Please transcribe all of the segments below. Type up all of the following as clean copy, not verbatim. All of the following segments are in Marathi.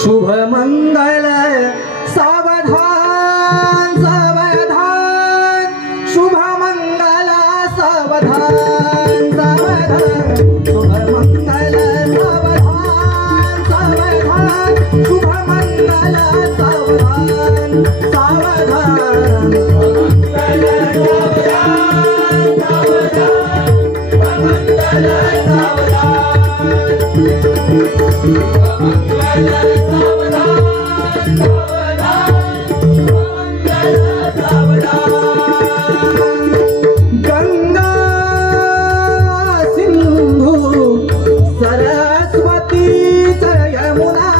शुभ मंगल सावधान सावधान शुभ मंगल सावधान सावधान शुभ मंगल सावधान सावधान शुभ मंगल सावधान सावधान मंगल सावधान सावधान मंगल गंगा सिंधु सरस्वती यमुना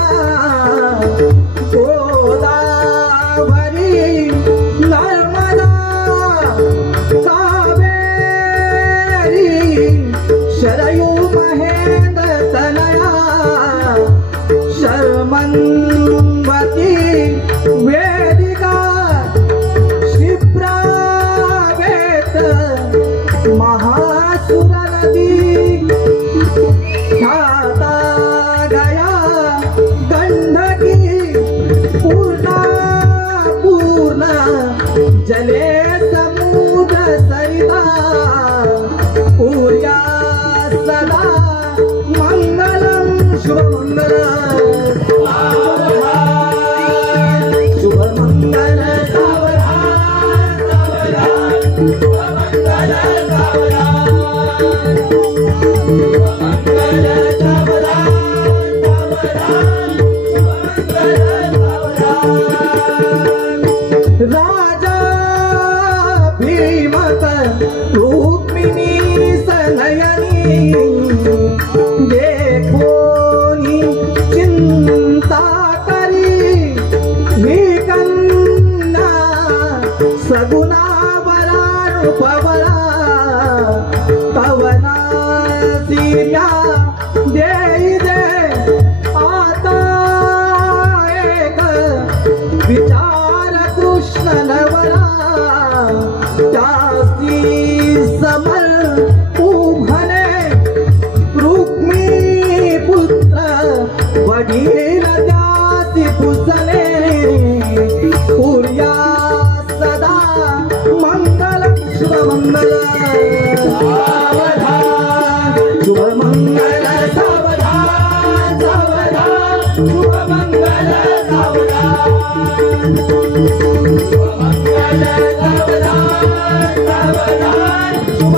गोदावरी नर्मदा कावेरी शरयू महेंद्र तनया शर्मन्वती वेदिका क्षिप्रावेत महासुर नदी ख्याता गया गंडकी पूर्णा पूर्णा जले समुद्र सरिता पूर्या सदा मंगलम शुभ मंगल राजा भीमक रुक्मिणी सनयनी देखोनी चिंता करी ही कन्या सगुना बरा रूपबरा पवना सिया दे दे आता एक विचार कृष्ण नवरा त्यासी समर उभने रुक्मी पुत्र वडील त्यासी पुसने पूर्या सदा मंगल शुभ मंगल सावधान शुभ मंगल सावधान सावधान शुभ मंगल सावधान शुभ मंगल सावधान सावधान शुभ